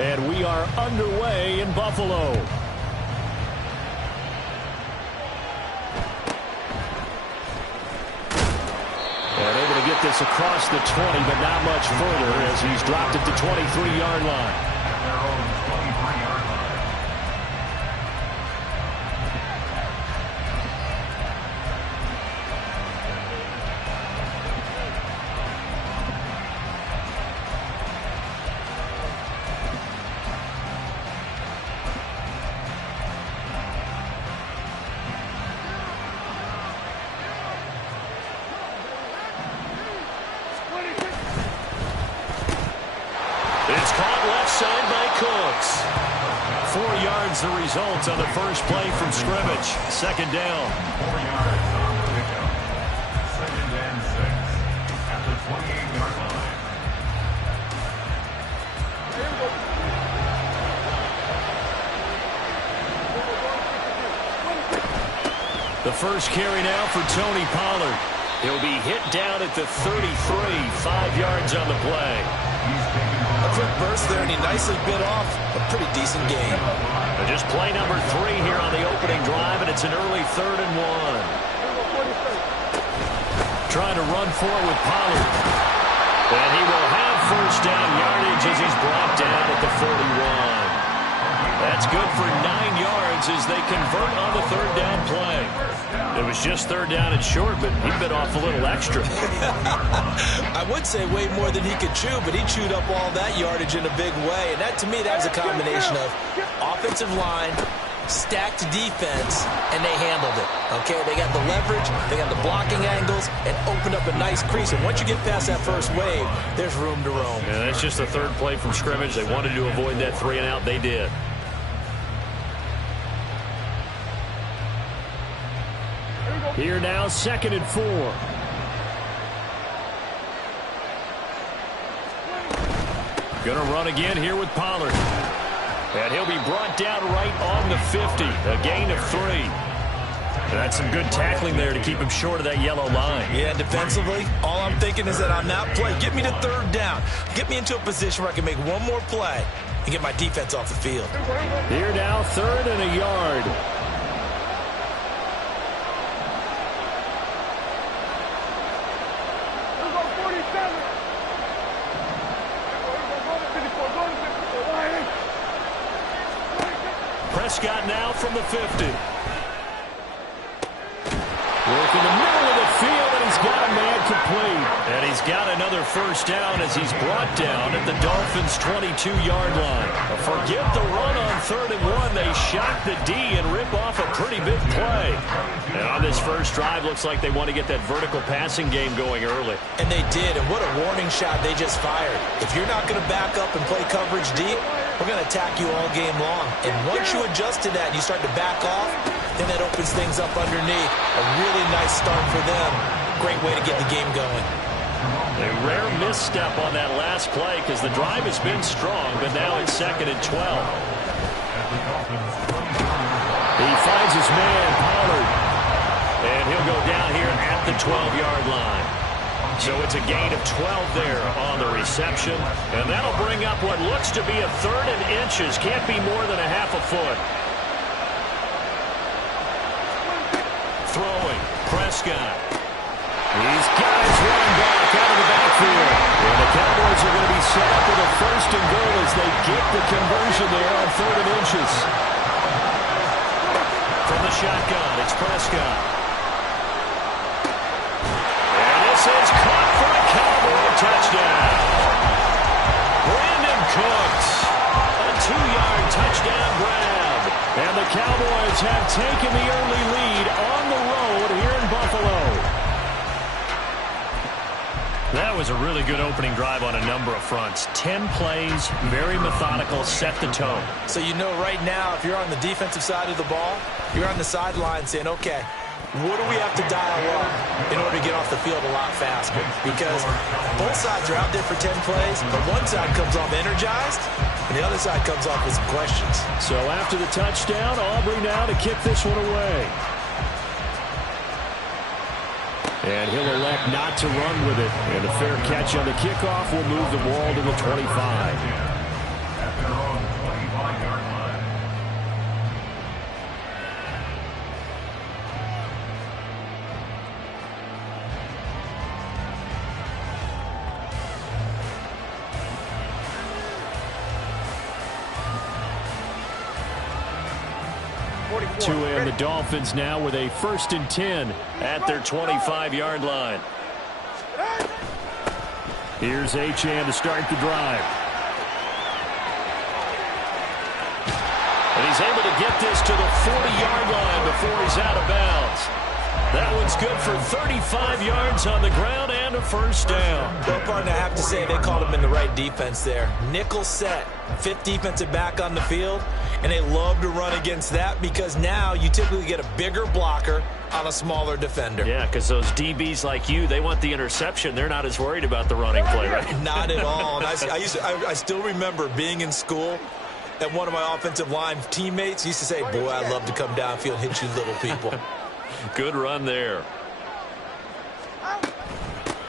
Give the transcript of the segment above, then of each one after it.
And we are underway in Buffalo. And able to get this across the 20, but not much further as he's dropped at the 23-yard line. It's caught left side by Cooks. 4 yards the result on the first play from scrimmage. Second down. 4 yards on the pickup. Second and 6 at the 28-yard line. The first carry now for Tony Pollard. He'll be hit down at the 33, 5 yards on the play. A quick burst there, and he nicely bit off a pretty decent gain. Just play number 3 here on the opening drive, and it's an early 3rd and 1. Trying to run forward with Pollard. And he will have first down yardage as he's brought down at the 41. That's good for 9 yards as they convert on the 3rd down play. It was just 3rd down and short, but he bit off a little extra. I would say way more than he could chew, but he chewed up all that yardage in a big way. And that, to me, that was a combination of offensive line, stacked defense, and they handled it. Okay, they got the leverage, they got the blocking angles, and opened up a nice crease. And once you get past that first wave, there's room to roam. Yeah, that's just the 3rd play from scrimmage. They wanted to avoid that 3 and out. They did. Here now, 2nd and 4. Gonna run again here with Pollard. And he'll be brought down right on the 50. A gain of 3. That's some good tackling there to keep him short of that yellow line. Yeah, defensively, all I'm thinking is that on that play, get me to 3rd down. Get me into a position where I can make one more play and get my defense off the field. Here now, 3rd and a yard. Prescott now from the 50. Work in the middle of the field, and he's got a man complete. And he's got another first down as he's brought down at the Dolphins' 22-yard line. Forget the run on 3rd and 1. They shock the D and rip off a pretty big play. And on this first drive, looks like they want to get that vertical passing game going early. And they did, and what a warning shot they just fired. If you're not going to back up and play coverage deep, we're going to attack you all game long. And once you adjust to that and you start to back off, then that opens things up underneath. A really nice start for them. Great way to get the game going. A rare misstep on that last play because the drive has been strong, but now it's 2nd and 12. He finds his man, Pollard. And he'll go down here at the 12-yard line. So it's a gain of 12 there on the reception. And that'll bring up what looks to be a 3rd and inches. Can't be more than a half a foot. Throwing, Prescott. He's got his running back out of the backfield. And the Cowboys are going to be set up with a 1st and goal as they get the conversion there on 3rd and inches. From the shotgun, it's Prescott. This is caught for a Cowboy touchdown. Brandon Cooks, a 2-yard touchdown grab. And the Cowboys have taken the early lead on the road here in Buffalo. That was a really good opening drive on a number of fronts. 10 plays, very methodical, set the tone. So you know right now, if you're on the defensive side of the ball, you're on the sideline saying, okay, what do we have to dial up in order to get off the field a lot faster? Because both sides are out there for 10 plays, but one side comes off energized, and the other side comes off with some questions. So after the touchdown, Aubrey now to kick this one away. And he'll elect not to run with it. And a fair catch on the kickoff will move the ball to the 25. Tua and the Dolphins now with a 1st and 10 at their 25-yard line. Here's Achane to start the drive. And he's able to get this to the 40-yard line before he's out of bounds. That one's good for 35 yards on the ground and a 1st down. Well, partner, I have to say they called him in the right defense there. Nickel set, 5th defensive back on the field, and they love to run against that because now you typically get a bigger blocker on a smaller defender. Yeah, because those DBs like you, they want the interception. They're not as worried about the running play, right? Not at all. And I still remember being in school, and one of my offensive line teammates used to say, boy, I'd love to come downfield and hit you little people. Good run there.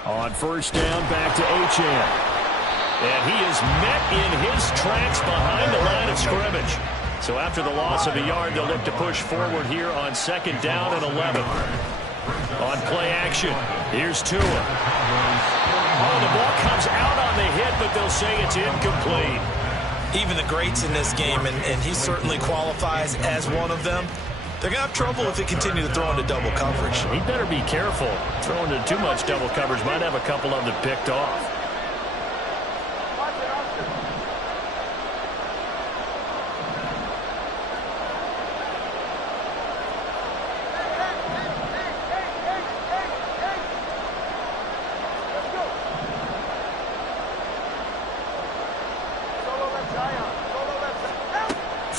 On 1st down, back to Achane. And he is met in his tracks behind the line of scrimmage. So after the loss of a yard, they'll look to push forward here on 2nd down and 11. On play action, here's Tua. Oh, the ball comes out on the hit, but they'll say it's incomplete. Even the greats in this game, and he certainly qualifies as one of them, they're going to have trouble if they continue to throw into double coverage. He better be careful. Throwing into too much double coverage might have a couple of them picked off.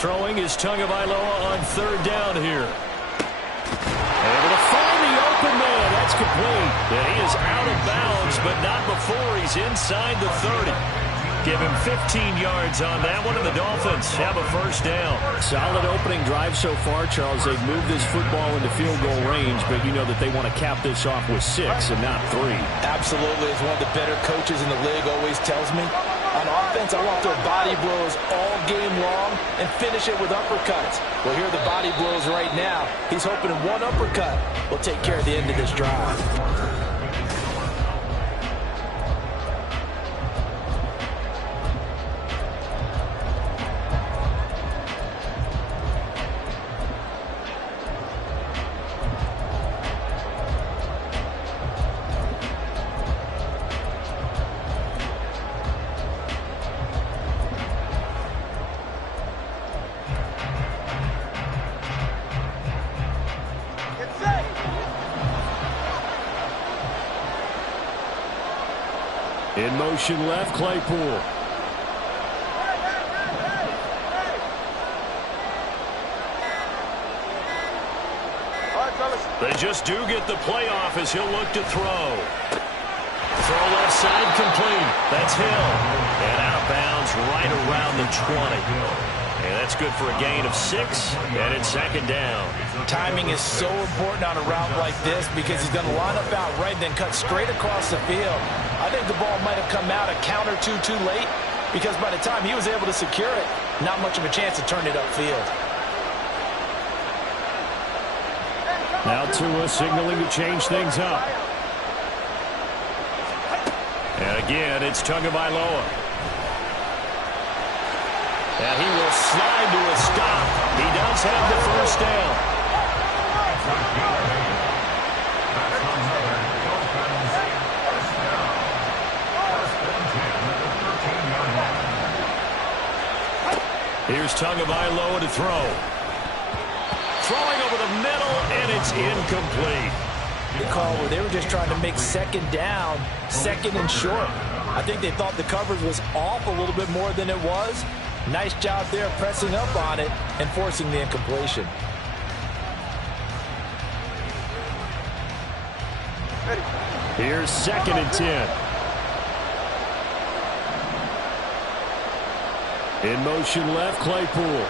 Throwing is Tagovailoa on 3rd down here. Able to find the open man. That's complete. And he is out of bounds, but not before he's inside the 30. Give him 15 yards on that one, and the Dolphins have a 1st down. Solid opening drive so far, Charles. They've moved this football into field goal range, but you know that they want to cap this off with 6 and not 3. Absolutely. As one of the better coaches in the league always tells me, on offense, I want to throw body blows all game long and finish it with uppercuts. Well, here are the body blows right now. He's hoping one uppercut will take care of the end of this drive. In motion left, Claypool. They just do get the playoff as he'll look to throw. Throw left side complete. That's Hill. And out of bounds right around the 20. And that's good for a gain of 6, and it's 2nd down. Timing is so important on a route like this because he's going to line up out right, then cut straight across the field. I think the ball might have come out a count or two too late because by the time he was able to secure it, not much of a chance to turn it upfield. Now Tua signaling to change things up. And again, it's Tagovailoa. And he will slide to a stop. He does have the 1st down. Here's Tagovailoa to throw. Throwing over the middle, and it's incomplete. The call where they were just trying to make 2nd down, 2nd and short. I think they thought the coverage was off a little bit more than it was. Nice job there pressing up on it and forcing the incompletion. Here's 2nd and 10. In motion left, Claypool.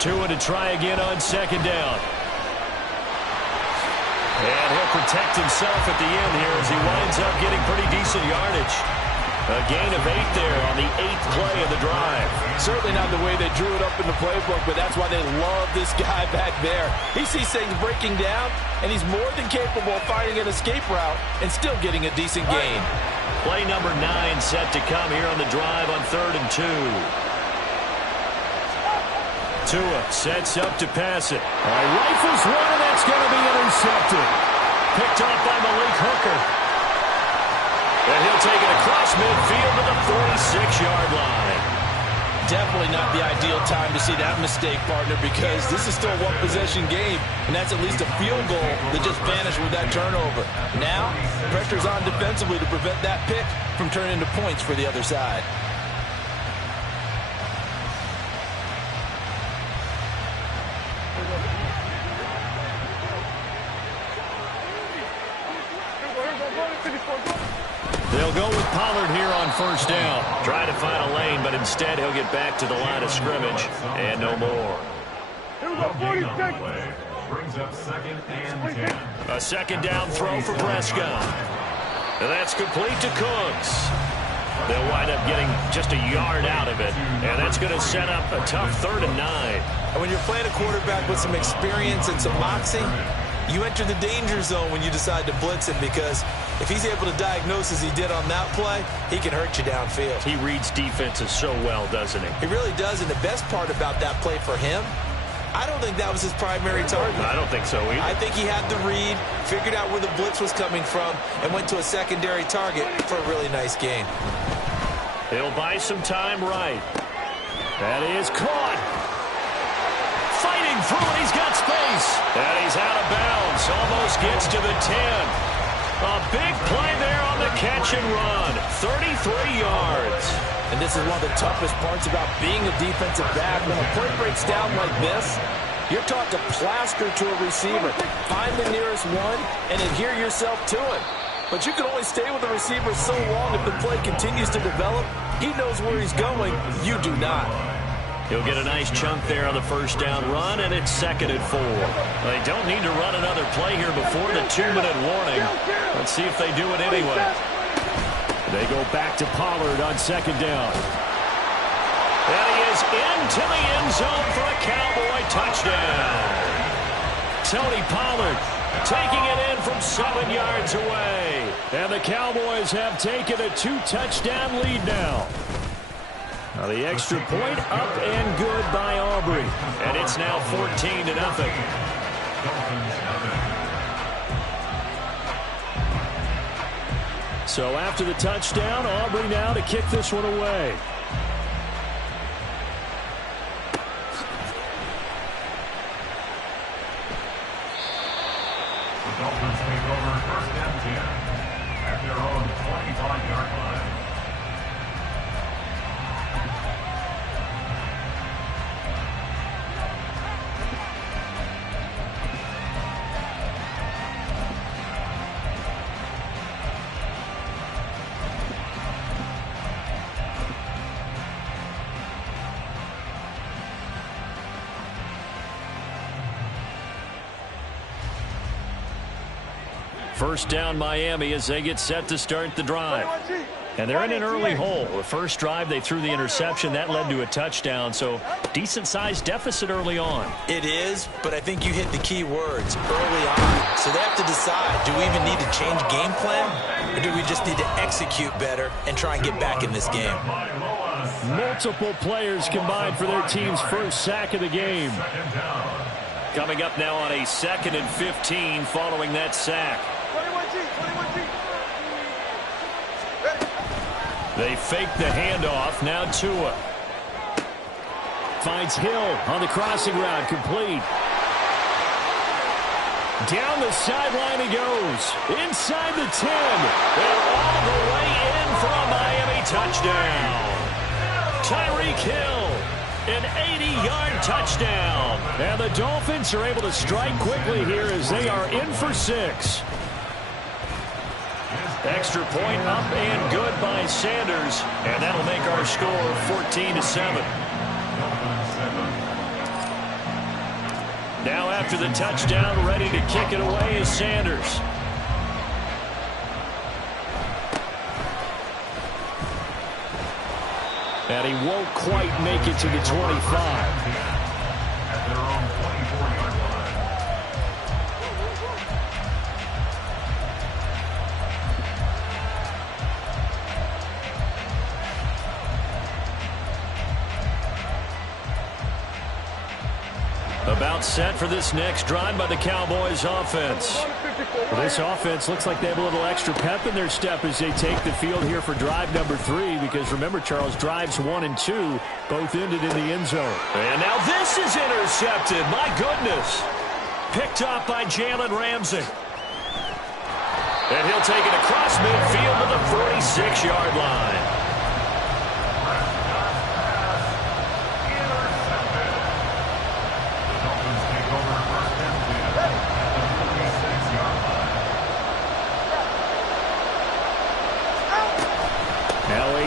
Tua to try again on 2nd down. And he'll protect himself at the end here as he winds up getting pretty decent yardage. A gain of 8 there on the 8th play of the drive. Certainly not the way they drew it up in the playbook, but that's why they love this guy back there. He sees things breaking down, and he's more than capable of finding an escape route and still getting a decent gain. Play number 9 set to come here on the drive on 3rd and 2. Tua sets up to pass it. Rifles one, and that's going to be intercepted. Picked off by Malik Hooker. And he'll take it across midfield to the 46-yard line. Definitely not the ideal time to see that mistake, partner, because this is still a one-possession game, and that's at least a field goal that just vanished with that turnover. Now, pressure's on defensively to prevent that pick from turning into points for the other side. They'll go with Pollard here on 1st down. Try to find a lane, but instead he'll get back to the line of scrimmage and no more. Brings up 2nd and 10. A 2nd down throw for Prescott. And that's complete to Cooks. They'll wind up getting just a yard out of it, and that's going to set up a tough 3rd and 9. And when you're playing a quarterback with some experience and some moxie, you enter the danger zone when you decide to blitz him, because if he's able to diagnose as he did on that play, he can hurt you downfield. He reads defenses so well, doesn't he? He really does, and the best part about that play for him, I don't think that was his primary target. I don't think so either. I think he had the read, figured out where the blitz was coming from, and went to a secondary target for a really nice gain. He'll buy some time right. That is caught. Fighting through it, he's got space. And he's out of bounds, almost gets to the 10. A big play there on the catch and run. 33 yards. And this is one of the toughest parts about being a defensive back. When a play breaks down like this, you're taught to plaster to a receiver. Find the nearest one and adhere yourself to it. But you can only stay with the receiver so long if the play continues to develop. He knows where he's going. You do not. He'll get a nice chunk there on the 1st down run, and it's 2nd and 4. They don't need to run another play here before the 2-minute warning. Let's see if they do it anyway. They go back to Pollard on 2nd down. And he is into the end zone for a Cowboy touchdown. Tony Pollard taking it in from 7 yards away. And the Cowboys have taken a 2-touchdown lead now. Now the extra point up and good by Aubrey. And it's now 14-0. So after the touchdown, Aubrey now to kick this one away. The Dolphins take over 1st and 10 at their own 25-yard line. First down Miami as they get set to start the drive. And they're in an early hole. The first drive they threw the interception. That led to a touchdown. So decent-sized deficit early on. It is, but I think you hit the key words early on. So they have to decide, do we even need to change game plan? Or do we just need to execute better and try and get back in this game? Multiple players combined for their team's first sack of the game. Coming up now on a 2nd and 15 following that sack. They fake the handoff. Now Tua finds Hill on the crossing route, complete. Down the sideline he goes. Inside the 10. And all the way in for a Miami touchdown. Tyreek Hill, an 80-yard touchdown. And the Dolphins are able to strike quickly here as they are in for 6. Extra point up and good by Sanders. And that'll make our score 14-7. Now after the touchdown, ready to kick it away is Sanders. And he won't quite make it to the 25. At their own 24-yard line. About set for this next drive by the Cowboys offense. Well, this offense looks like they have a little extra pep in their step as they take the field here for drive number 3, because remember, Charles, drives 1 and 2 both ended in the end zone. And now this is intercepted. My goodness. Picked up by Jalen Ramsey. And he'll take it across midfield to the 46-yard line.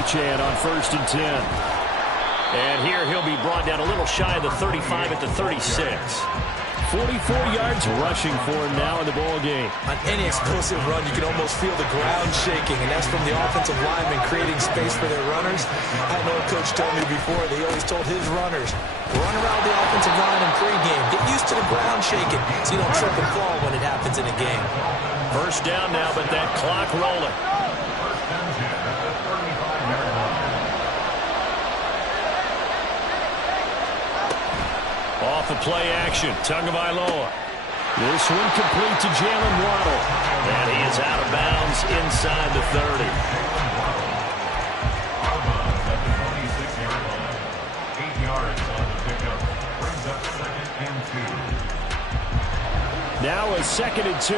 Achane on 1st and 10. And here he'll be brought down a little shy of the 35 at the 36. 44 yards rushing for him now in the ball game. On any explosive run, you can almost feel the ground shaking, and that's from the offensive linemen creating space for their runners. I know a coach told me before, they always told his runners, run around the offensive line in pregame. Get used to the ground shaking so you don't trip and fall when it happens in a game. First down now, but that clock rolling. Off of play action, Tagovailoa. This one complete to Jalen Waddle. And he is out of bounds inside the 30. 8 yards on the pickup. Brings up 2nd and 2. Now a 2nd and 2.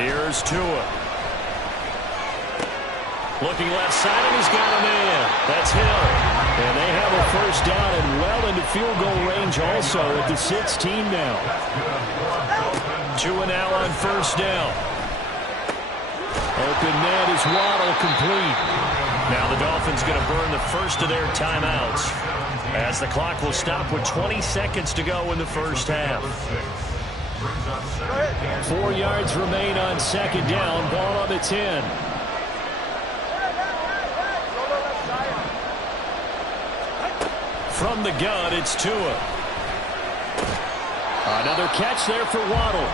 Here's Tua. Looking left side, and he's got a man. That's Hill. And they have a first down and well into field goal range also at the 16 now. Tua now on first down. Open net is Waddle complete. Now the Dolphins going to burn the first of their timeouts as the clock will stop with 20 seconds to go in the first half. 4 yards remain on 2nd down. Ball on the 10. From the gun, it's Tua. Another catch there for Waddle.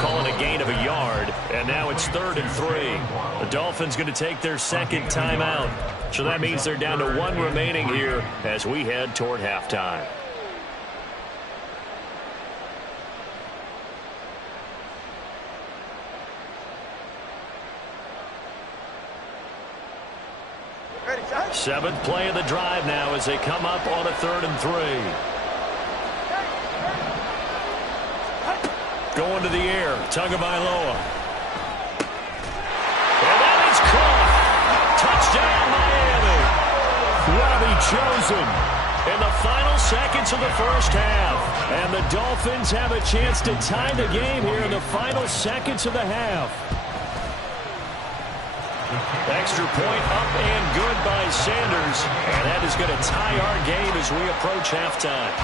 Calling a gain of a yard, and now it's 3rd and 3. The Dolphins going to take their second timeout. So that means they're down to 1 remaining here as we head toward halftime. Seventh play of the drive now as they come up on a 3rd and 3. Going to the air, Tagovailoa. And that is caught. Touchdown, Miami. Robbie Chosen. In the final seconds of the first half. And the Dolphins have a chance to tie the game here in the final seconds of the half. Extra point up and good by Sanders. And that is going to tie our game as we approach halftime.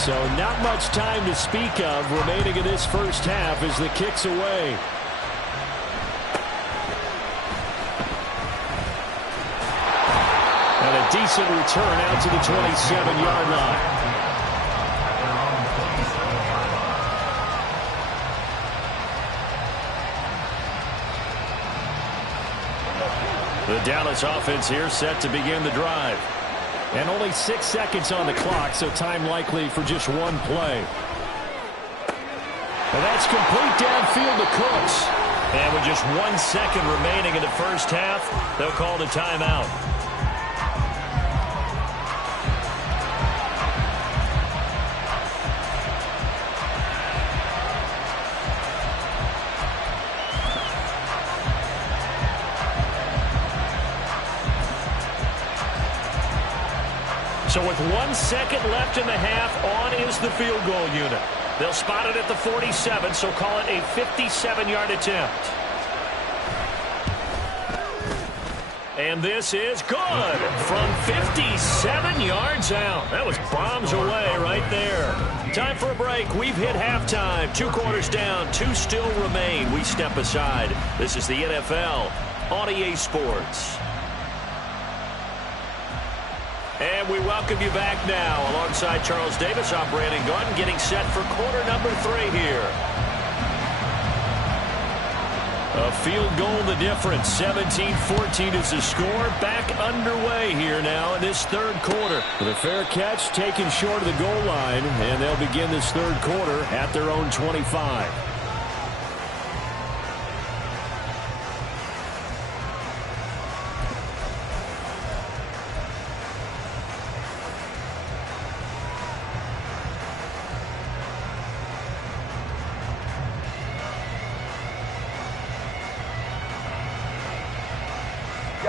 So not much time to speak of remaining in this first half as the kick's away. And a decent return out to the 27-yard line. The Dallas offense here set to begin the drive. And only 6 seconds on the clock, so time likely for just one play. And that's complete downfield to Cooks. And with just 1 second remaining in the first half, they'll call the timeout. So with 1 second left in the half, on is the field goal unit. They'll spot it at the 47, so call it a 57-yard attempt. And this is good from 57 yards out. That was bombs away right there. Time for a break. We've hit halftime. 2 quarters down, 2 still remain. We step aside. This is the NFL on EA Sports. And we welcome you back now alongside Charles Davis, I'm Brandon Gaudin, getting set for quarter number 3 here. A field goal the difference. 17-14 is the score. Back underway here now in this third quarter. With a fair catch taken short of the goal line, and they'll begin this third quarter at their own 25.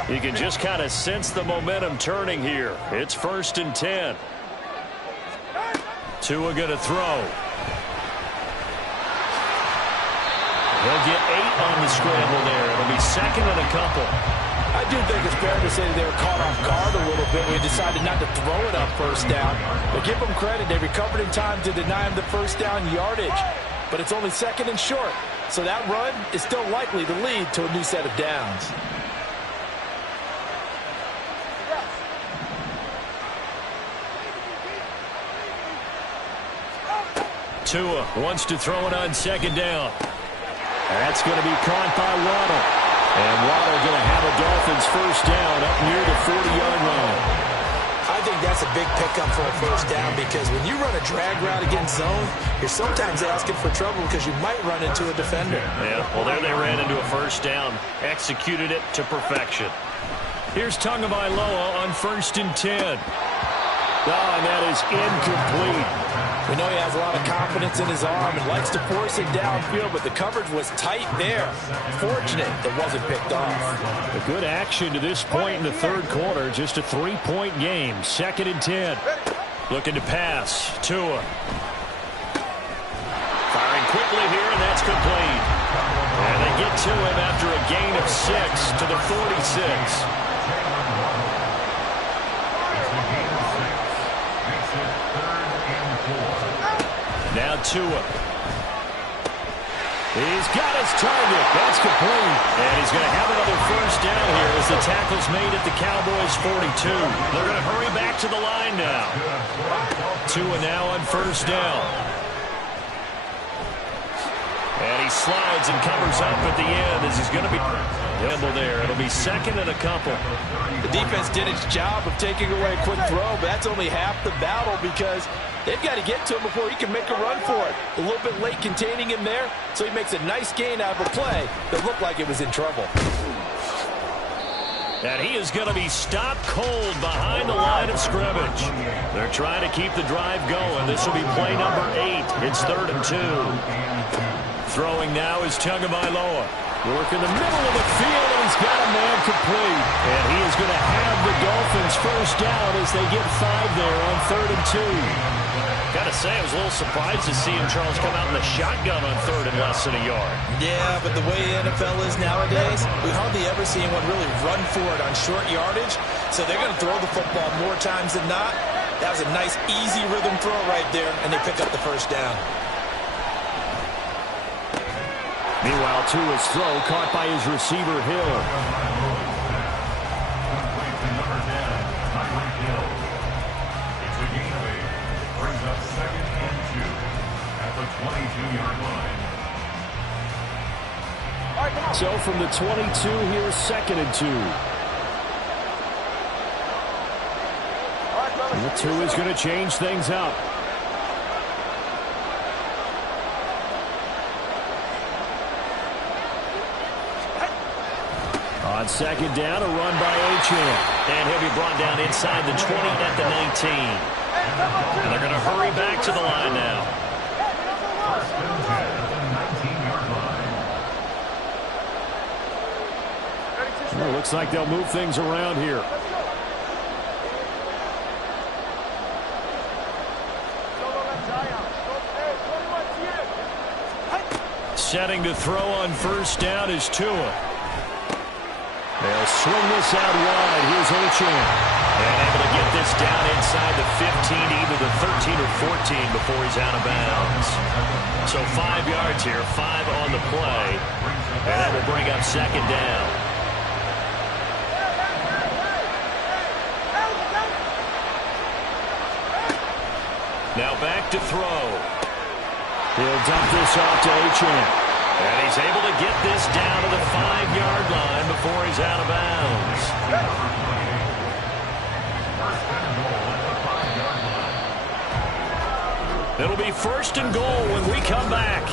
You can just kind of sense the momentum turning here. It's 1st and 10. Tua going to throw. He'll get 8 on the scramble there. It'll be 2nd and a couple. I do think it's fair to say they were caught off guard a little bit. We decided not to throw it up 1st down. But give them credit. They recovered in time to deny him the 1st down yardage. But it's only 2nd and short. So that run is still likely to lead to a new set of downs. Tua wants to throw it on 2nd down. That's going to be caught by Waddle. And Waddle going to have a Dolphins 1st down up near the 40-yard line. I think that's a big pickup for a 1st down because when you run a drag route against zone, you're sometimes asking for trouble because you might run into a defender. Yeah, well, there they ran into a 1st down. Executed it to perfection. Here's Tagovailoa on 1st and 10. And that is incomplete. We know he has a lot of confidence in his arm and likes to force it downfield, but the coverage was tight there. Fortunate that wasn't picked off. A good action to this point in the third quarter. Just a 3-point game. 2nd and 10. Looking to pass. Tua. Firing quickly here, and that's complete. And they get to him after a gain of 6 to the 46. Now Tua. He's got his target. That's complete. And he's going to have another 1st down here as the tackle's made at the Cowboys' 42. They're going to hurry back to the line now. Tua now on 1st down. And he slides and covers up at the end as he's going to be handled there. It'll be 2nd and a couple. The defense did its job of taking away a quick throw, but that's only half the battle because they've got to get to him before he can make a run for it. A little bit late containing him there, so he makes a nice gain out of a play that looked like it was in trouble. And he is going to be stopped cold behind the line of scrimmage. They're trying to keep the drive going. This will be play number 8. It's 3rd and 2. Throwing now is Tagovailoa. Work in the middle of the field, and he's got a man complete. And he is going to have the Dolphins 1st down as they get 5 there on 3rd and 2. Got to say, I was a little surprised to see him, Charles, come out in the shotgun on 3rd and less than a yard. Yeah, but the way the NFL is nowadays, we hardly ever see anyone really run for it on short yardage. So they're going to throw the football more times than not. That was a nice, easy rhythm throw right there, and they pick up the 1st down. Meanwhile, Tua's throw caught by his receiver, Hill. Number 10, Tyreek Hill. It's a gain of 8. Brings up 2nd and 2 at the 22-yard line. So from the 22, here's 2nd and 2. And the 2 is going to change things up. On 2nd down, a run by Achane. And he'll be brought down inside the 20 at the 19. And they're going to hurry back to the line now. First and 10 at the 19-yard line. Well, looks like they'll move things around here. Setting to throw on 1st down is Tua. They'll swing this out wide. Here's Achane. And able to get this down inside the 15, either the 13 or 14 before he's out of bounds. So 5 yards here, 5 on the play. And that will bring up 2nd down. Now back to throw. He'll dump this off to Achane. And he's able to get this down to the 5-yard line before he's out of bounds. It'll be 1st and goal when we come back.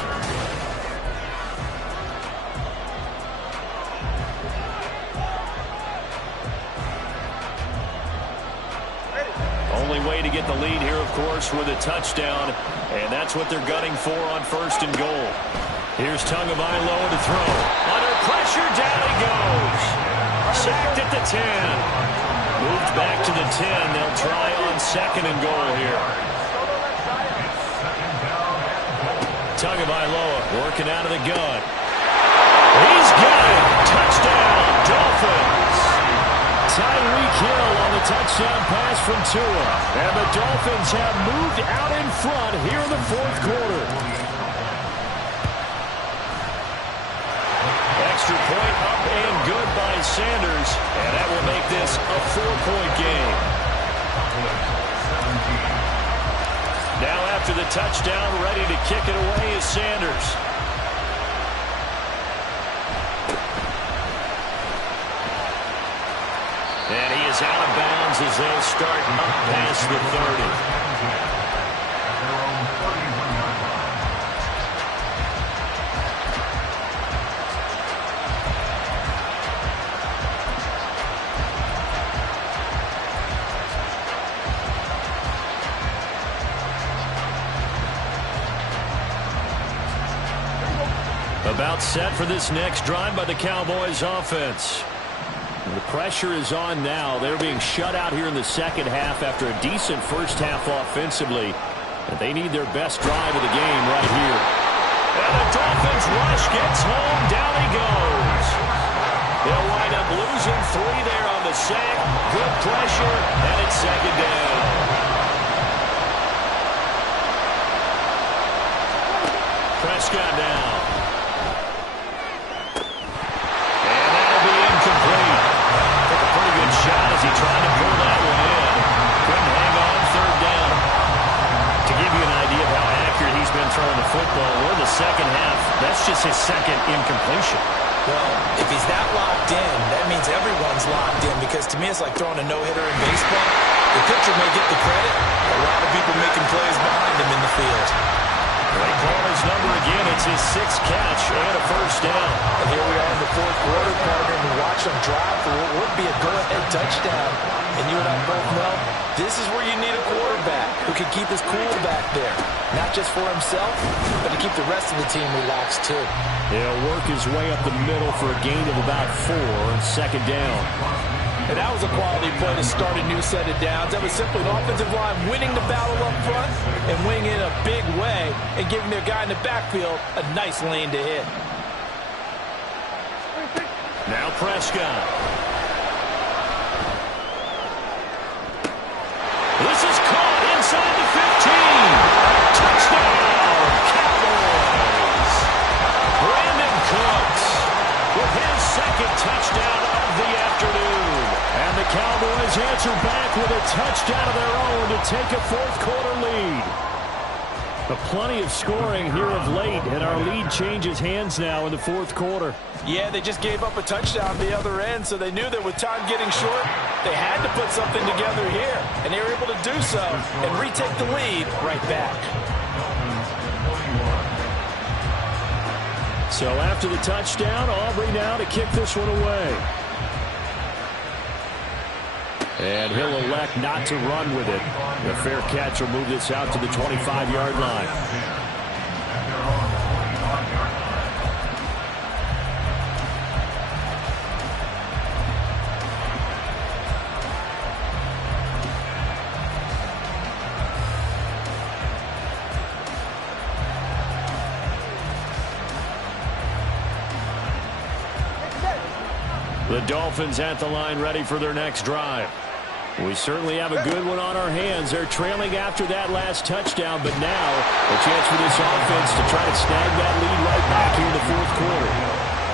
Only way to get the lead here, of course, with a touchdown, and that's what they're gunning for on 1st and goal. Here's Tagovailoa to throw. Under pressure, down he goes. Sacked at the 10. Moved back to the 10. They'll try on 2nd and goal here. Tagovailoa working out of the gun. He's got it. Touchdown, Dolphins. Tyreek Hill on the touchdown pass from Tua. And the Dolphins have moved out in front here in the 4th quarter. Extra point up and good by Sanders. And that will make this a 4-point game. Now after the touchdown, ready to kick it away is Sanders. And he is out of bounds as they'll start up past the 30. About set for this next drive by the Cowboys offense. The pressure is on now. They're being shut out here in the 2nd half after a decent first half offensively. And they need their best drive of the game right here. And the Dolphins rush gets home. Down he goes. They'll wind up losing 3 there on the sack. Good pressure, and it's 2nd down. Prescott down. Shot as he tried to pull that one in. Couldn't hang on 3rd down. To give you an idea of how accurate he's been throwing the football, we're in the 2nd half. That's just his 2nd incompletion. Well, if he's that locked in, that means everyone's locked in, because to me it's like throwing a no-hitter in baseball. The pitcher may get the credit. A lot of people making plays behind him in the field. They call his number again. It's his 6th catch and a 1st down. And here we are in the 4th quarter, partner, and we watch him drive for what would be a go-ahead touchdown. And you and I both know this is where you need a quarterback who can keep his cool back there. Not just for himself, but to keep the rest of the team relaxed too. He'll work his way up the middle for a gain of about 4 on 2nd down. And that was a quality play to start a new set of downs. That was simply an offensive line winning the battle up front and winning in a big way and giving their guy in the backfield a nice lane to hit. Now Prescott. This is caught inside the 15. Touchdown, Cowboys. Brandon Cooks with his 2nd touchdown of the afternoon. And the Cowboys answer back with a touchdown of their own to take a 4th quarter lead. But plenty of scoring here of late, and our lead changes hands now in the 4th quarter. Yeah, they just gave up a touchdown the other end, so they knew that with time getting short, they had to put something together here. And they were able to do so and retake the lead right back. So after the touchdown, Aubrey now to kick this one away. And he'll elect not to run with it. The fair catch will move this out to the 25-yard line. The Dolphins at the line ready for their next drive. We certainly have a good one on our hands. They're trailing after that last touchdown, but now a chance for this offense to try to snag that lead right back here in the 4th quarter.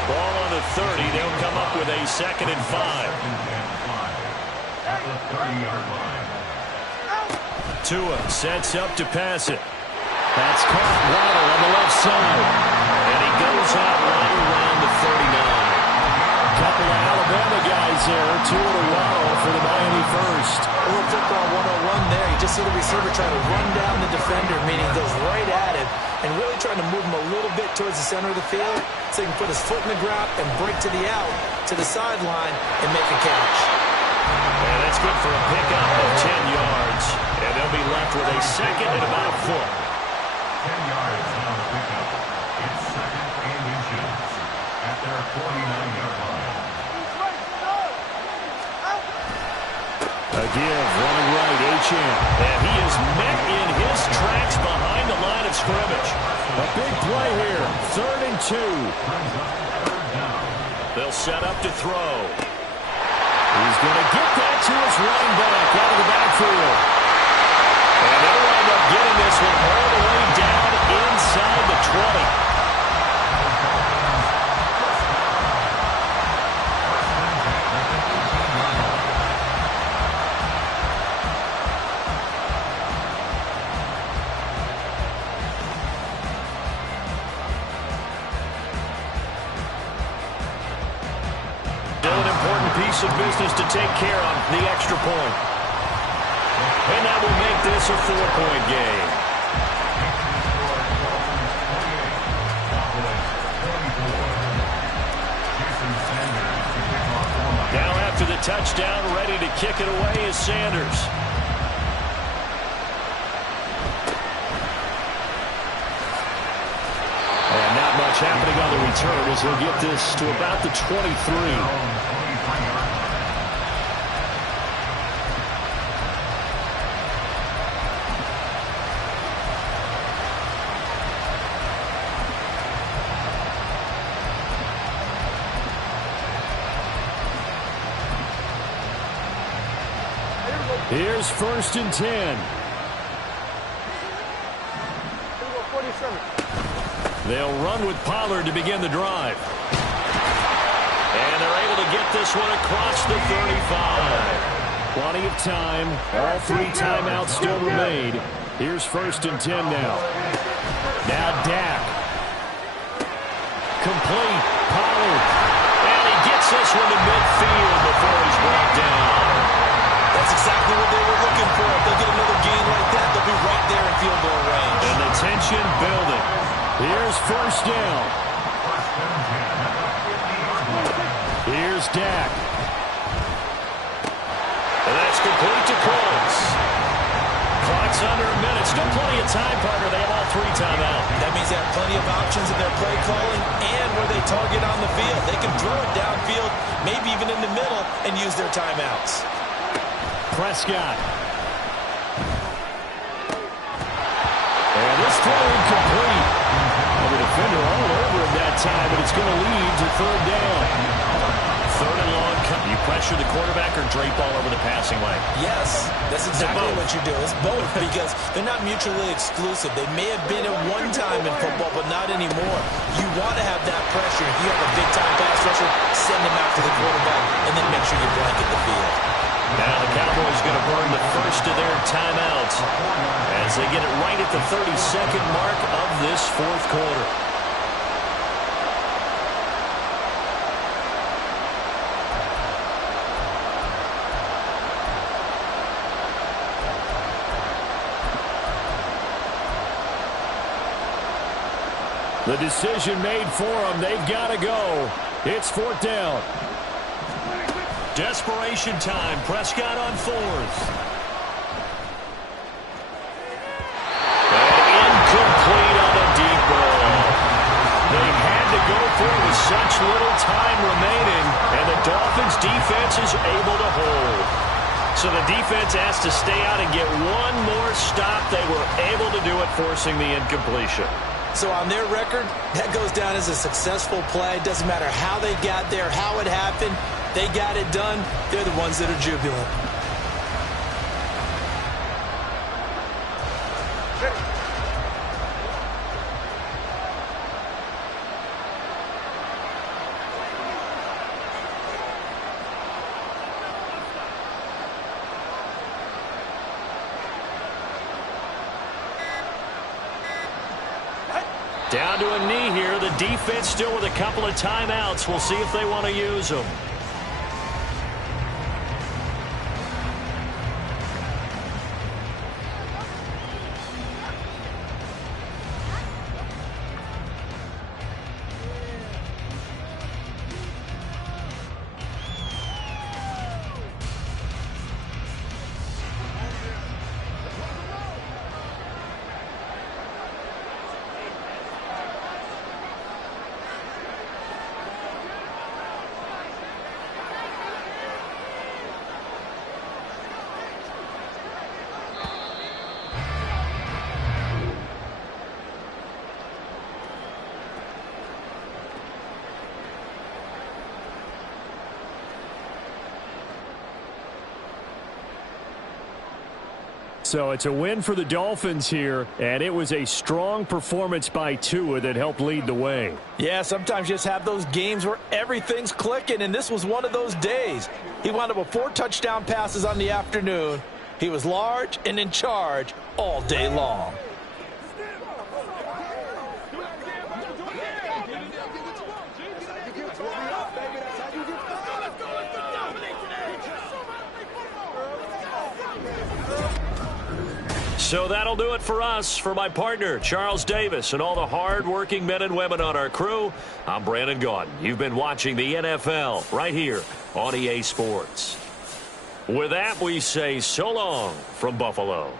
Ball on the 30. They'll come up with a 2nd and 5. At the 30-yard line. Tua sets up to pass it. That's caught. Waddle on the left side. And he goes out right around the 39. A couple of Alabama guys there, two in a row for the Miami first. A little football 101 there. You just see the receiver trying to run down the defender, meaning he goes right at him and really trying to move him a little bit towards the center of the field so he can put his foot in the ground and break to the out, to the sideline, and make a catch. And that's good for a pickup of 10 yards. And they'll be left with a second and about a foot. 10 yards on the pickup. It's second and inches at their 49-yard line. A give, running right, Achane. And he is met in his tracks behind the line of scrimmage. A big play here, 3rd and 2. They'll set up to throw. He's going to get that to his running back out of the backfield. And they'll wind up getting this one all the way down inside the 20. Of business to take care of the extra point. And that will make this a 4-point game. Now after the touchdown, ready to kick it away is Sanders. And not much happening on the return as he'll get this to about the 23. Here's 1st and 10. They'll run with Pollard to begin the drive. And they're able to get this one across the 35. Plenty of time. All 3 timeouts still remain. Here's 1st and 10 now. Now Dak. Complete. Pollard. And he gets this one to midfield before he's brought down. That's exactly what they were looking for. If they get another gain like that, they'll be right there in field goal range. And the tension building. Here's 1st down. Here's Dak. And that's complete to Close. Clock's under a minute. Still plenty of time, partner. They have all 3 timeouts. That means they have plenty of options in their play calling and where they target on the field. They can throw it downfield, maybe even in the middle, and use their timeouts. Prescott. And this throw incomplete. And the defender all over him that time, but it's going to lead to 3rd down. 3rd and long. You pressure the quarterback or drape all over the passing lane? Yes, that's exactly what you do. It's both because they're not mutually exclusive. They may have been at one time in football, but not anymore. You want to have that pressure. If you have a big-time pass rusher, send them out to the quarterback, and then make sure you blanket the field. Now the Cowboys going to burn the first of their timeouts as they get it right at the 32nd mark of this 4th quarter. The decision made for them. They've got to go. It's 4th down. Desperation time. Prescott on 4th. And incomplete on a deep ball. They had to go for it with such little time remaining, and the Dolphins' defense is able to hold. So the defense has to stay out and get one more stop. They were able to do it, forcing the incompletion. So on their record, that goes down as a successful play. Doesn't matter how they got there, how it happened. They got it done. They're the ones that are jubilant. Down to a knee here. The defense still with a couple of timeouts. We'll see if they want to use them. So it's a win for the Dolphins here, and it was a strong performance by Tua that helped lead the way. Yeah, sometimes you just have those games where everything's clicking, and this was one of those days. He wound up with 4 touchdown passes on the afternoon. He was large and in charge all day long. So that'll do it for us. For my partner, Charles Davis, and all the hard-working men and women on our crew, I'm Brandon Gaudin. You've been watching the NFL right here on EA Sports. With that, we say so long from Buffalo.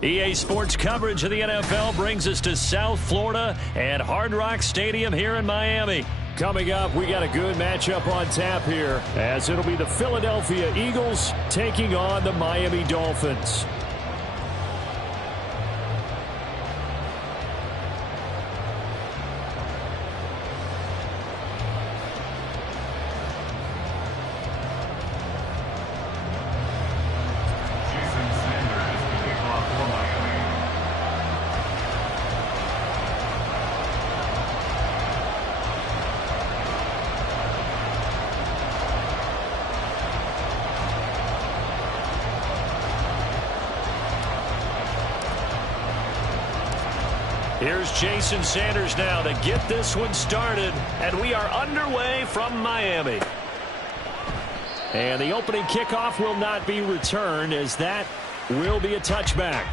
EA Sports coverage of the NFL brings us to South Florida and Hard Rock Stadium here in Miami. Coming up, we got a good matchup on tap here, as it'll be the Philadelphia Eagles taking on the Miami Dolphins. Here's Jason Sanders now to get this one started, and we are underway from Miami. And the opening kickoff will not be returned, as that will be a touchback.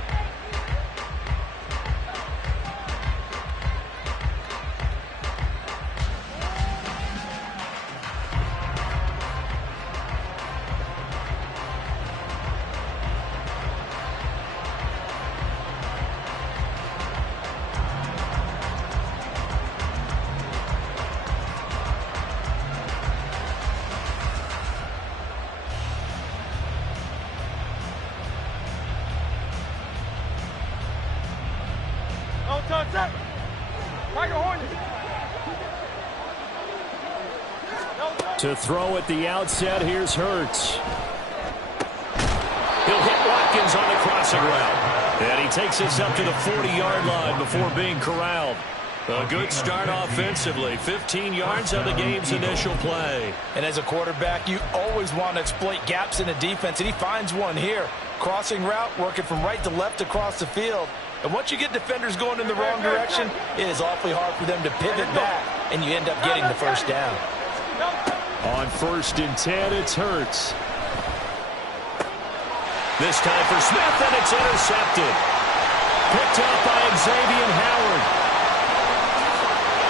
To throw at the outset, here's Hurts. He'll hit Watkins on the crossing route. And he takes us up to the 40-yard line before being corralled. A good start offensively. 15 yards on the game's initial play. And as a quarterback, you always want to exploit gaps in the defense, and he finds one here. Crossing route, working from right to left across the field. And once you get defenders going in the wrong direction, it is awfully hard for them to pivot back, and you end up getting the first down. On 1st and 10, it's Hurts. This time for Smith, and it's intercepted. Picked up by Xavier Howard.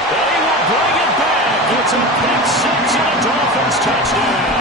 And he will bring it back. It's a pick six and a Dolphins touchdown.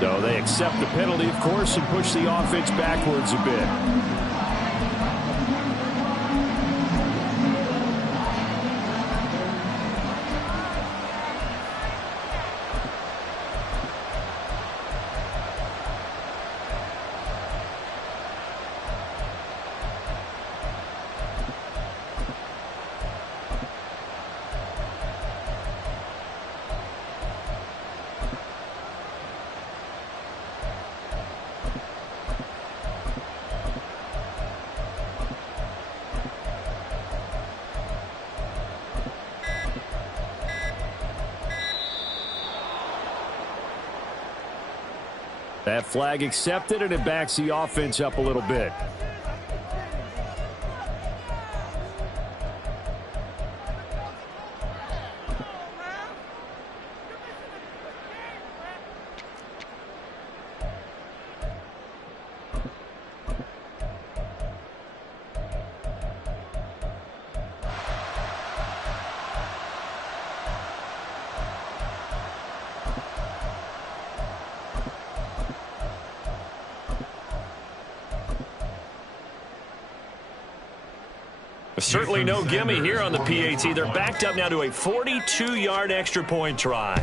So they accept the penalty, of course, and push the offense backwards a bit. That flag accepted, and it backs the offense up a little bit. Certainly no gimme here on the PAT. They're backed up now to a 42-yard extra point try.